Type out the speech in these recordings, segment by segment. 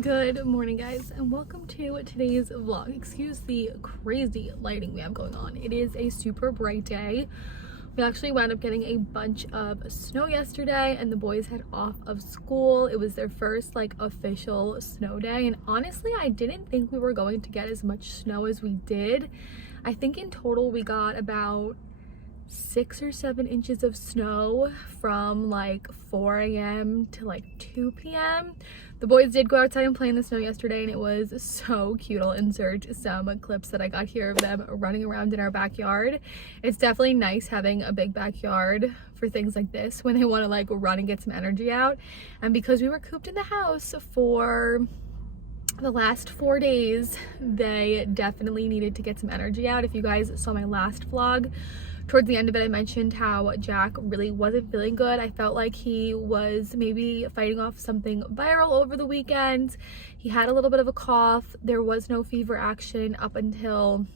Good morning, guys, and welcome to today's vlog. Excuse the crazy lighting we have going on. It is a super bright day. We actually wound up getting a bunch of snow yesterday, and the boys had off of school. It was their first official snow day, and honestly I didn't think we were going to get as much snow as we did. I think in total we got about 6 or 7 inches of snow from 4 a.m. to 2 p.m. The boys did go outside and play in the snow yesterday, and it was so cute. I'll insert some clips that I got here of them running around in our backyard. It's definitely nice having a big backyard for things like this when they want to run and get some energy out. And because we were cooped in the house for the last 4 days, they definitely needed to get some energy out. If you guys saw my last vlog, towards the end of it, I mentioned how Jack really wasn't feeling good. I felt like he was maybe fighting off something viral over the weekend. He had a little bit of a cough. There was no fever action up until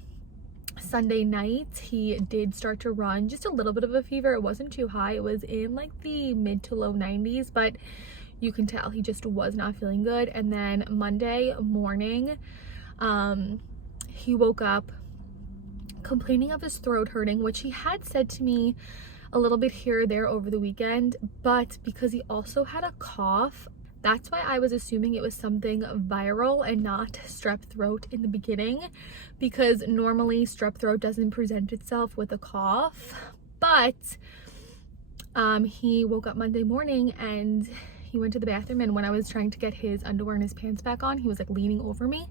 Sunday night. He did start to run just a little bit of a fever. It wasn't too high. It was in the mid to low 90s, but you can tell he just was not feeling good. And then Monday morning, he woke up complaining of his throat hurting, which he had said to me a little bit here or there over the weekend, but because he also had a cough, that's why I was assuming it was something viral and not strep throat in the beginning, because normally strep throat doesn't present itself with a cough. But he woke up Monday morning and he went to the bathroom, and when I was trying to get his underwear and his pants back on, he was leaning over me,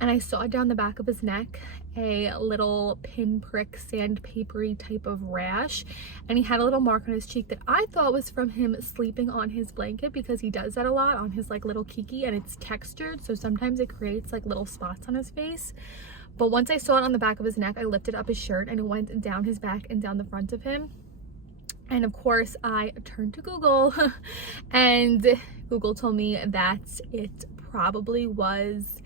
and I saw down the back of his neck a little pinprick sandpapery type of rash, and he had a little mark on his cheek that I thought was from him sleeping on his blanket, because he does that a lot on his little kiki, and it's textured, so sometimes it creates little spots on his face. But once I saw it on the back of his neck, I lifted up his shirt and it went down his back and down the front of him. And of course I turned to Google and Google told me that it probably was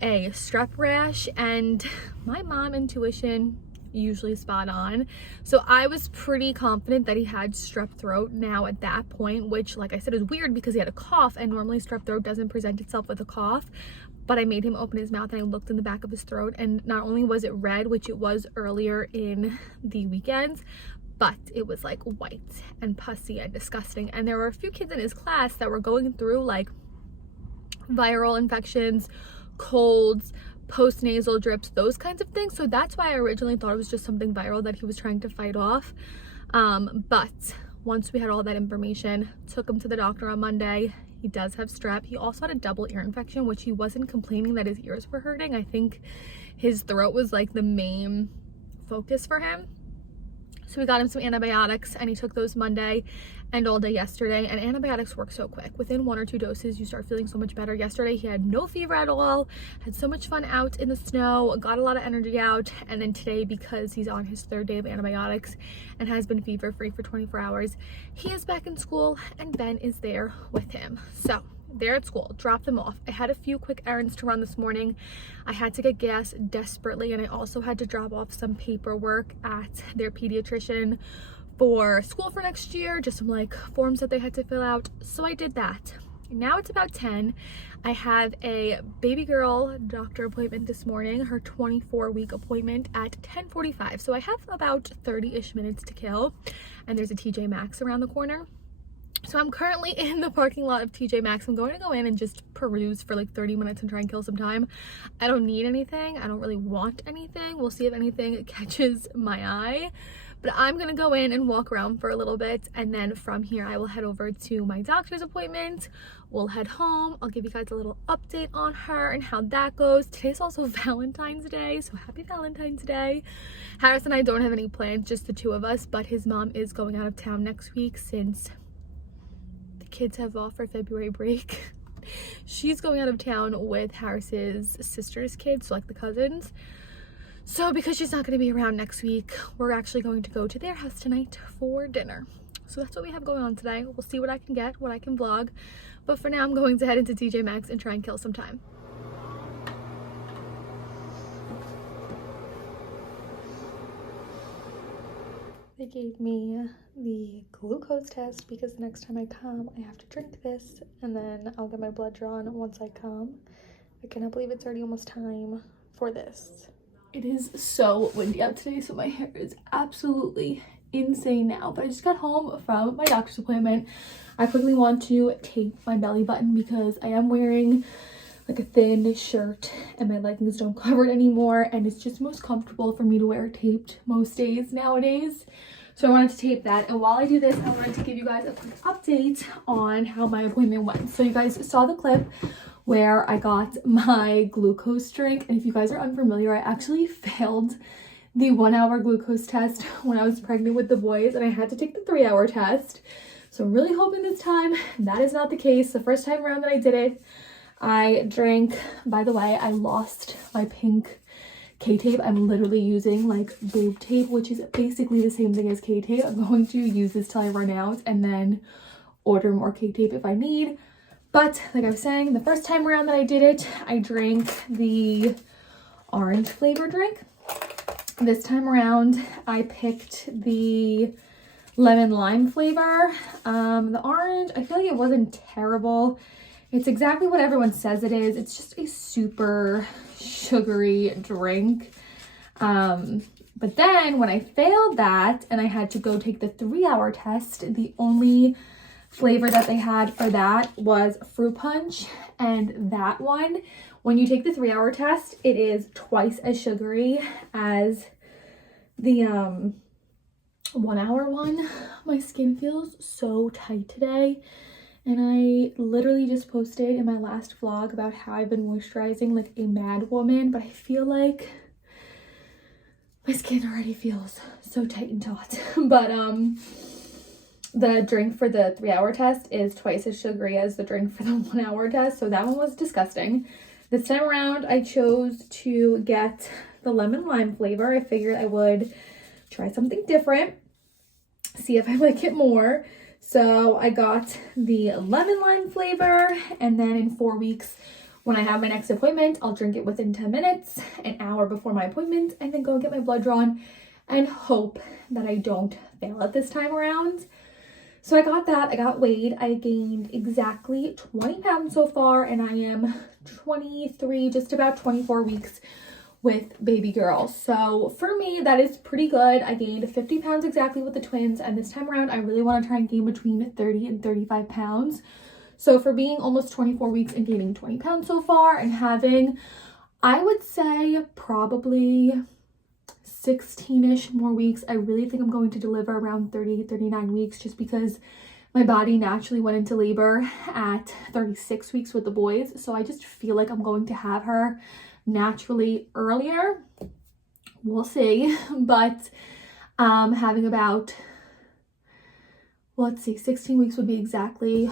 a strep rash, and my mom intuition usually spot on, so I was pretty confident that he had strep throat now at that point, which like I said is weird because he had a cough, and normally strep throat doesn't present itself with a cough. But I made him open his mouth and I looked in the back of his throat, and not only was it red, which it was earlier in the weekend, but it was white and pussy and disgusting. And there were a few kids in his class that were going through viral infections, colds, post-nasal drips, those kinds of things. So that's why I originally thought it was just something viral that he was trying to fight off. But once we had all that information, took him to the doctor on Monday. He does have strep. He also had a double ear infection, which he wasn't complaining that his ears were hurting. I think his throat was the main focus for him. So we got him some antibiotics, and he took those Monday and all day yesterday. And antibiotics work so quick. Within 1 or 2 doses, you start feeling so much better. Yesterday, he had no fever at all, had so much fun out in the snow, got a lot of energy out. And then today, because he's on his 3rd day of antibiotics and has been fever-free for 24 hours, he is back in school, and Ben is there with him. So they're at school, dropped them off. I had a few quick errands to run this morning. I had to get gas desperately, and I also had to drop off some paperwork at their pediatrician for school for next year, just some forms that they had to fill out. So I did that. Now it's about 10. I have a baby girl doctor appointment this morning, her 24-week appointment at 10:45. So I have about 30-ish minutes to kill, and there's a TJ Maxx around the corner. So I'm currently in the parking lot of TJ Maxx. I'm going to go in and just peruse for 30 minutes and try and kill some time. I don't need anything. I don't really want anything. We'll see if anything catches my eye. But I'm going to go in and walk around for a little bit, and then from here I will head over to my doctor's appointment. We'll head home. I'll give you guys a little update on her and how that goes. Today's also Valentine's Day, so happy Valentine's Day. Harris and I don't have any plans, just the 2 of us, but his mom is going out of town next week since kids have off for February break. She's going out of town with Harris's sister's kids, so the cousins. So because she's not going to be around next week, we're actually going to go to their house tonight for dinner. So that's what we have going on today. We'll see what I can get, what I can vlog. But for now, I'm going to head into TJ Maxx and try and kill some time. They gave me the glucose test because the next time I come, I have to drink this and then I'll get my blood drawn once I come. I cannot believe it's already almost time for this. It is so windy out today, so my hair is absolutely insane now. But I just got home from my doctor's appointment. I quickly want to tape my belly button because I am wearing like a thin shirt and my leggings don't cover it anymore, and it's just most comfortable for me to wear taped most days nowadays. So I wanted to tape that, and while I do this, I wanted to give you guys a quick update on how my appointment went. So you guys saw the clip where I got my glucose drink, and if you guys are unfamiliar, I actually failed the 1-hour glucose test when I was pregnant with the boys, and I had to take the 3-hour test. So I'm really hoping this time that is not the case. The first time around that I did it, I drank, by the way, I lost my pink K-tape. I'm literally using like boob tape, which is basically the same thing as K-tape. I'm going to use this till I run out and then order more K-tape if I need. But like I was saying, the first time around that I did it, I drank the orange flavor drink. This time around, I picked the lemon lime flavor. The orange, I feel like it wasn't terrible. It's exactly what everyone says it is. It's just a super sugary drink. But then when I failed that and I had to go take the 3-hour test, the only flavor that they had for that was fruit punch. And that one, when you take the 3-hour test, it is twice as sugary as the 1-hour one. My skin feels so tight today. And I literally just posted in my last vlog about how I've been moisturizing like a mad woman, but I feel like my skin already feels so tight and taut. But the drink for the 3-hour test is twice as sugary as the drink for the 1-hour test, so that one was disgusting. This time around, I chose to get the lemon lime flavor. I figured I would try something different, see if I like it more. So I got the lemon lime flavor, and then in 4 weeks, when I have my next appointment, I'll drink it within 10 minutes, an hour before my appointment, and then go and get my blood drawn and hope that I don't fail it this time around. So I got that. I got weighed. I gained exactly 20 pounds so far, and I am 23, just about 24 weeks with baby girl. So for me, that is pretty good. I gained 50 pounds exactly with the twins, and this time around I really want to try and gain between 30 and 35 pounds. So for being almost 24 weeks and gaining 20 pounds so far and having, I would say, probably 16-ish more weeks, I really think I'm going to deliver around 30, 39 weeks, just because my body naturally went into labor at 36 weeks with the boys. So I just feel like I'm going to have her naturally earlier. We'll see. But having about, well, let's see, 16 weeks would be exactly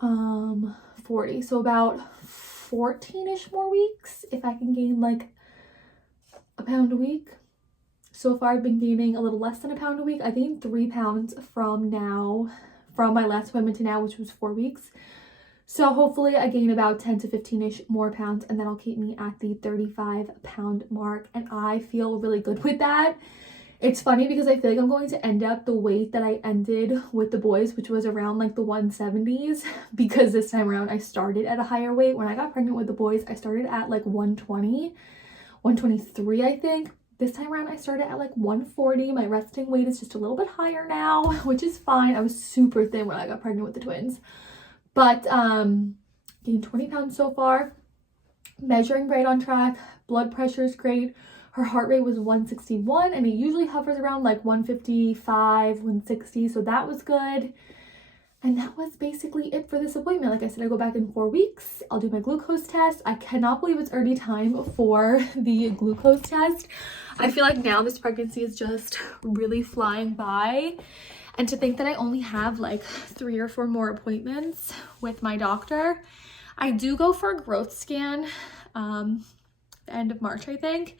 40. So about 14-ish more weeks if I can gain like a pound a week. So far I've been gaining a little less than a pound a week. I gained 3 pounds from my last appointment to now, which was 4 weeks. So hopefully I gain about 10 to 15-ish more pounds, and that'll keep me at the 35-pound mark. And I feel really good with that. It's funny because I feel like I'm going to end up the weight that I ended with the boys, which was around like the 170s, because this time around I started at a higher weight. When I got pregnant with the boys, I started at like 120, 123, I think. This time around I started at like 140. My resting weight is just a little bit higher now, which is fine. I was super thin when I got pregnant with the twins. But gained 20 pounds so far. Measuring right on track. Blood pressure is great. Her heart rate was 161, and it usually hovers around like 155, 160. So that was good. And that was basically it for this appointment. Like I said, I go back in 4 weeks. I'll do my glucose test. I cannot believe it's already time for the glucose test. I feel like now this pregnancy is just really flying by. And to think that I only have like 3 or 4 more appointments with my doctor. I do go for a growth scan the end of March, I think.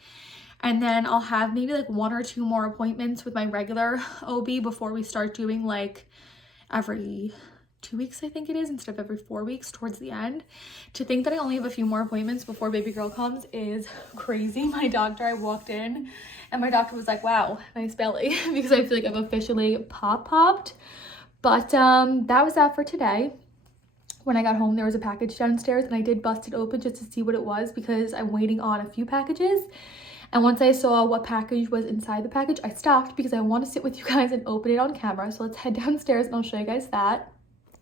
And then I'll have maybe like 1 or 2 more appointments with my regular OB before we start doing like every 2 weeks, I think it is, instead of every 4 weeks towards the end. To think that I only have a few more appointments before baby girl comes is crazy. My doctor, I walked in and my doctor was like, wow, nice belly, because I feel like I've officially popped. But that was that for today. When I got home, there was a package downstairs and I did bust it open just to see what it was because I'm waiting on a few packages. And once I saw what package was inside the package, I stopped because I want to sit with you guys and open it on camera. So let's head downstairs and I'll show you guys that.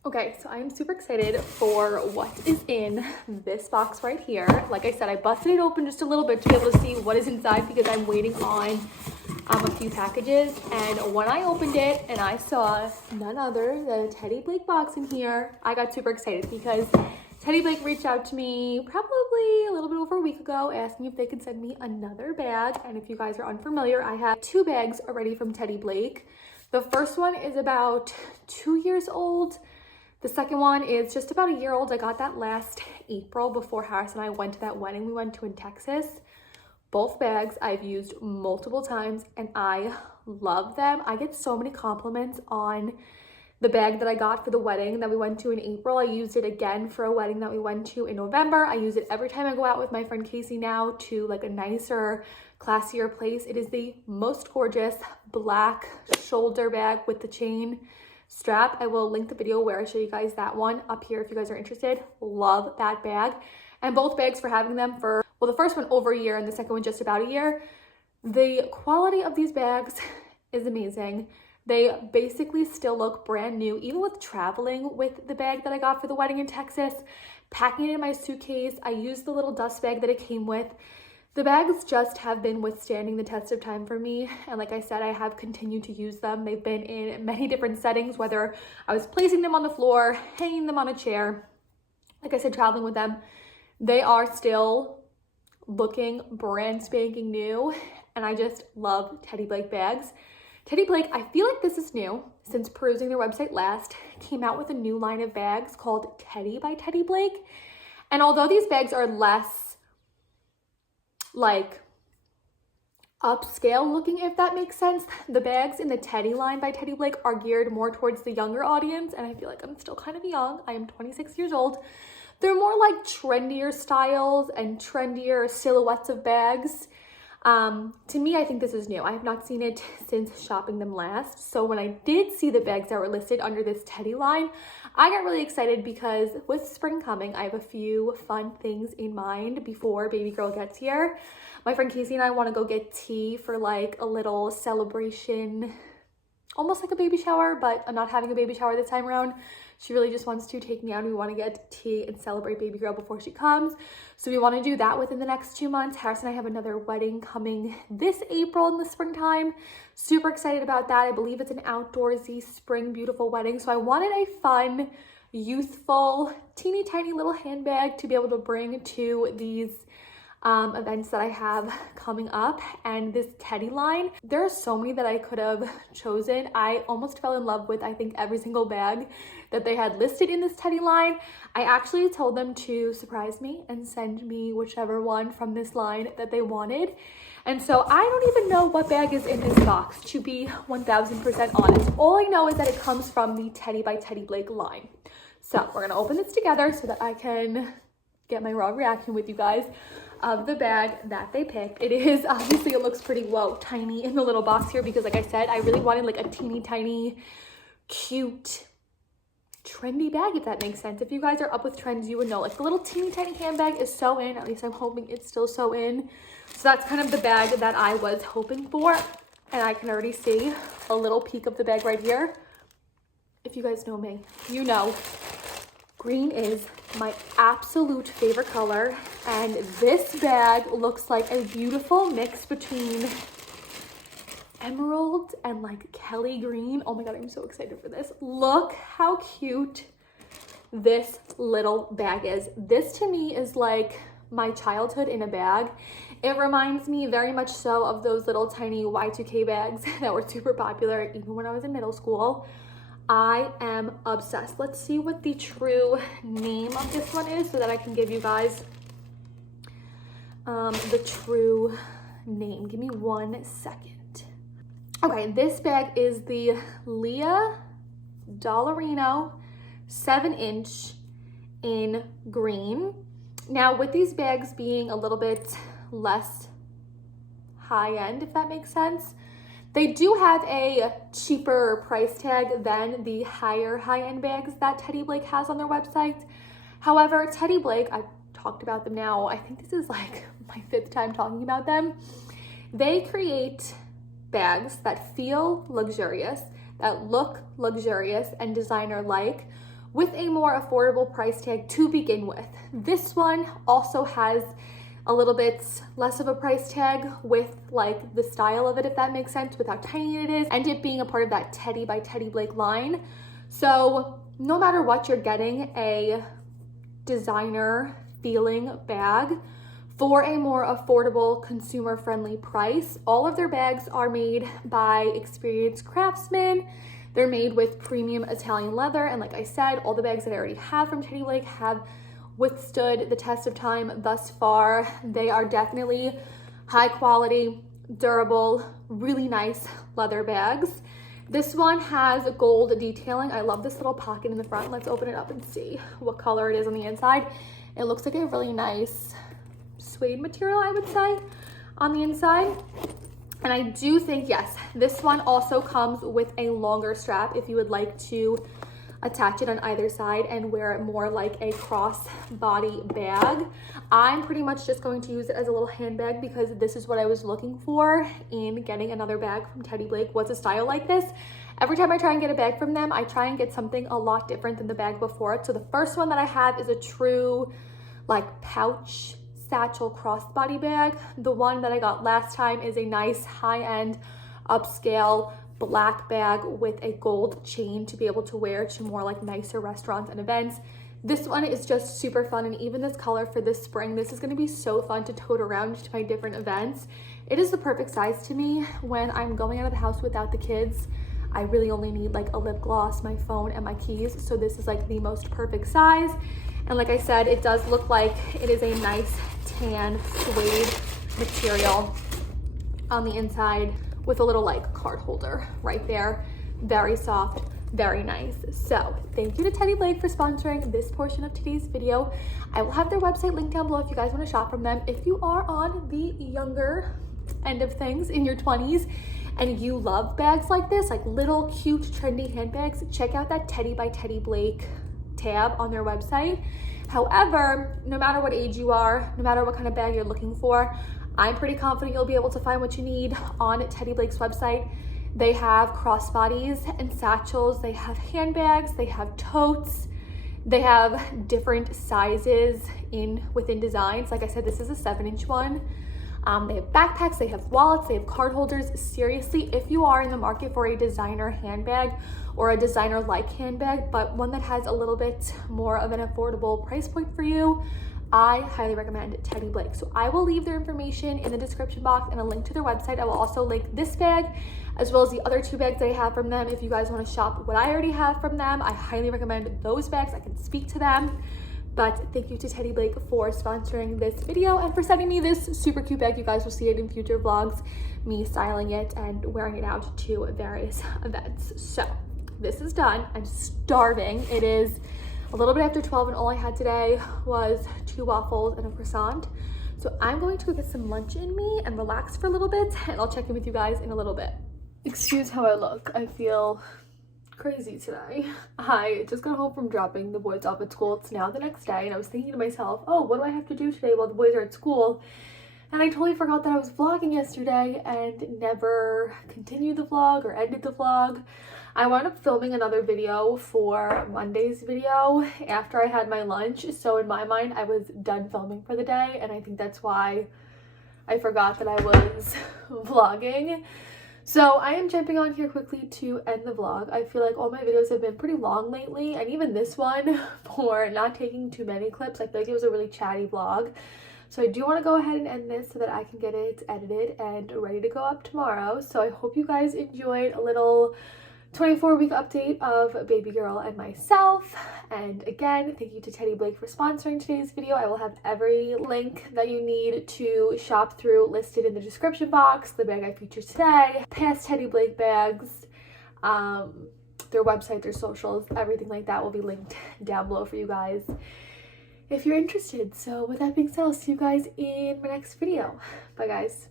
Okay, so I am super excited for what is in this box right here. Like I said, I busted it open just a little bit to be able to see what is inside because I'm waiting on a few packages. And when I opened it and I saw none other than a TeddyBlake box in here, I got super excited because TeddyBlake reached out to me probably a little bit over a week ago asking if they could send me another bag. And if you guys are unfamiliar, I have 2 bags already from TeddyBlake. The first one is about 2 years old. The second one is just about a year old. I got that last April before Harris and I went to that wedding we went to in Texas. Both bags I've used multiple times and I love them. I get so many compliments on the bag that I got for the wedding that we went to in April. I used it again for a wedding that we went to in November. I use it every time I go out with my friend Casey now to like a nicer, classier place. It is the most gorgeous black shoulder bag with the chain strap. I will link the video where I show you guys that one up here if you guys are interested. Love that bag. And both bags for having them for, well, the first one over a year and the second one just about a year. The quality of these bags is amazing. They basically still look brand new, even with traveling with the bag that I got for the wedding in Texas, packing it in my suitcase. I used the little dust bag that it came with. The bags just have been withstanding the test of time for me. And like I said, I have continued to use them. They've been in many different settings, whether I was placing them on the floor, hanging them on a chair, like I said, traveling with them. They are still looking brand spanking new. And I just love TeddyBlake bags. TeddyBlake, I feel like this is new since perusing their website last, came out with a new line of bags called Teddy by TeddyBlake. And although these bags are less like upscale looking, if that makes sense, the bags in the Teddy line by TeddyBlake are geared more towards the younger audience. And I feel like I'm still kind of young. I am 26 years old. They're more like trendier styles and trendier silhouettes of bags. To me, I think this is new. I have not seen it since shopping them last. So when I did see the bags that were listed under this Teddy line, I got really excited because with spring coming, I have a few fun things in mind before baby girl gets here. My friend Casey and I want to go get tea for like a little celebration, almost like a baby shower, but I'm not having a baby shower this time around. She really just wants to take me out and we want to get tea and celebrate baby girl before she comes. So we want to do that within the next 2 months. Harris and I have another wedding coming this April in the springtime. Super excited about that. I believe it's an outdoorsy spring beautiful wedding. So I wanted a fun, youthful, teeny tiny little handbag to be able to bring to these events that I have coming up. And this Teddy line, there are so many that I could have chosen. I almost fell in love with, I think, every single bag that they had listed in this Teddy line. I actually told them to surprise me and send me whichever one from this line that they wanted. And so I don't even know what bag is in this box, to be 1000% honest. All I know is that it comes from the Teddy by TeddyBlake line. So we're gonna open this together so that I can get my raw reaction with you guys of the bag that they picked. It is, obviously it looks pretty, tiny in the little box here because like I said, I really wanted like a teeny tiny, cute, trendy bag, if that makes sense. If you guys are up with trends, you would know like the little teeny tiny handbag is so in. At least I'm hoping it's still so in. So that's kind of the bag that I was hoping for. And I can already see a little peek of the bag right here. If you guys know me, you know green is my absolute favorite color, and this bag looks like a beautiful mix between emerald and like Kelly green. Oh my god, I'm so excited for this. Look how cute this little bag is. This to me is like my childhood in a bag. It reminds me very much so of those little tiny Y2K bags that were super popular even when I was in middle school. I am obsessed. Let's see what the true name of this one is so that I can give you guys the true name. Give me 1 second. Okay, this bag is the Leah Dollarino 7-inch in green. Now with these bags being a little bit less high-end, if that makes sense, they do have a cheaper price tag than the higher high-end bags that TeddyBlake has on their website. However, TeddyBlake, I've talked about them now, I think this is like my 5th time talking about them. They create bags that feel luxurious, that look luxurious and designer-like, with a more affordable price tag to begin with. This one also has a little bit less of a price tag with like the style of it, if that makes sense, with how tiny it is, and it being a part of that Teddy by TeddyBlake line. So no matter what, you're getting a designer feeling bag for a more affordable, consumer-friendly price. All of their bags are made by experienced craftsmen. They're made with premium Italian leather, and like I said, all the bags that I already have from TeddyBlake have withstood the test of time thus far. They are definitely high quality, durable, really nice leather bags. This one has gold detailing. I love this little pocket in the front. Let's open it up and see what color it is on the inside. It looks like a really nice suede material, I would say, on the inside. And I do think, yes, this one also comes with a longer strap if you would like to attach it on either side and wear it more like a cross-body bag. I'm pretty much just going to use it as a little handbag because this is what I was looking for in getting another bag from TeddyBlake, was a style like this. Every time I try and get a bag from them, I try and get something a lot different than the bag before it. So the first one that I have is a true like pouch satchel crossbody bag. The one that I got last time is a nice high-end upscale black bag with a gold chain to be able to wear to more like nicer restaurants and events. This one is just super fun, and even this color for this spring, this is going to be so fun to tote around to my different events. It is the perfect size to me when I'm going out of the house without the kids. I really only need like a lip gloss, my phone, and my keys, so this is like the most perfect size. And like I said, it does look like it is a nice tan suede material on the inside with a little like card holder right there. Very soft, very nice. So thank you to TeddyBlake for sponsoring this portion of today's video. I will have their website linked down below if you guys want to shop from them. If you are on the younger end of things, in your 20s, and you love bags like this, like little cute trendy handbags, check out that Teddy by TeddyBlake tab on their website. However, no matter what age you are, no matter what kind of bag you're looking for, I'm pretty confident you'll be able to find what you need on TeddyBlake's website. They have crossbodies and satchels, they have handbags, they have totes, they have different sizes within designs. Like I said, this is a 7-inch one. They have backpacks, they have wallets, they have card holders. Seriously, if you are in the market for a designer handbag or a designer-like handbag, but one that has a little bit more of an affordable price point for you, I highly recommend TeddyBlake. So I will leave their information in the description box and a link to their website. I will also link this bag as well as the other 2 bags I have from them. If you guys want to shop what I already have from them, I highly recommend those bags. I can speak to them. But thank you to TeddyBlake for sponsoring this video and for sending me this super cute bag. You guys will see it in future vlogs, me styling it and wearing it out to various events. So this is done. I'm starving. It is a little bit after 12 and all I had today was 2 waffles and a croissant. So I'm going to go get some lunch in me and relax for a little bit, and I'll check in with you guys in a little bit. Excuse how I look. I feel crazy today. I just got home from dropping the boys off at school. It's now the next day, and I was thinking to myself, oh, what do I have to do today while the boys are at school? And I totally forgot that I was vlogging yesterday and never continued the vlog or ended the vlog. I wound up filming another video for Monday's video after I had my lunch. So in my mind, I was done filming for the day, and I think that's why I forgot that I was vlogging. So I am jumping on here quickly to end the vlog. I feel like all my videos have been pretty long lately, and even this one, for not taking too many clips, I feel like it was a really chatty vlog. So I do want to go ahead and end this so that I can get it edited and ready to go up tomorrow. So I hope you guys enjoyed a little 24-week update of baby girl and myself. And again, thank you to TeddyBlake for sponsoring today's video. I will have every link that you need to shop through listed in the description box. The bag I featured today, past TeddyBlake bags, their website, their socials, everything like that will be linked down below for you guys if you're interested. So with that being said, I'll see you guys in my next video. Bye guys.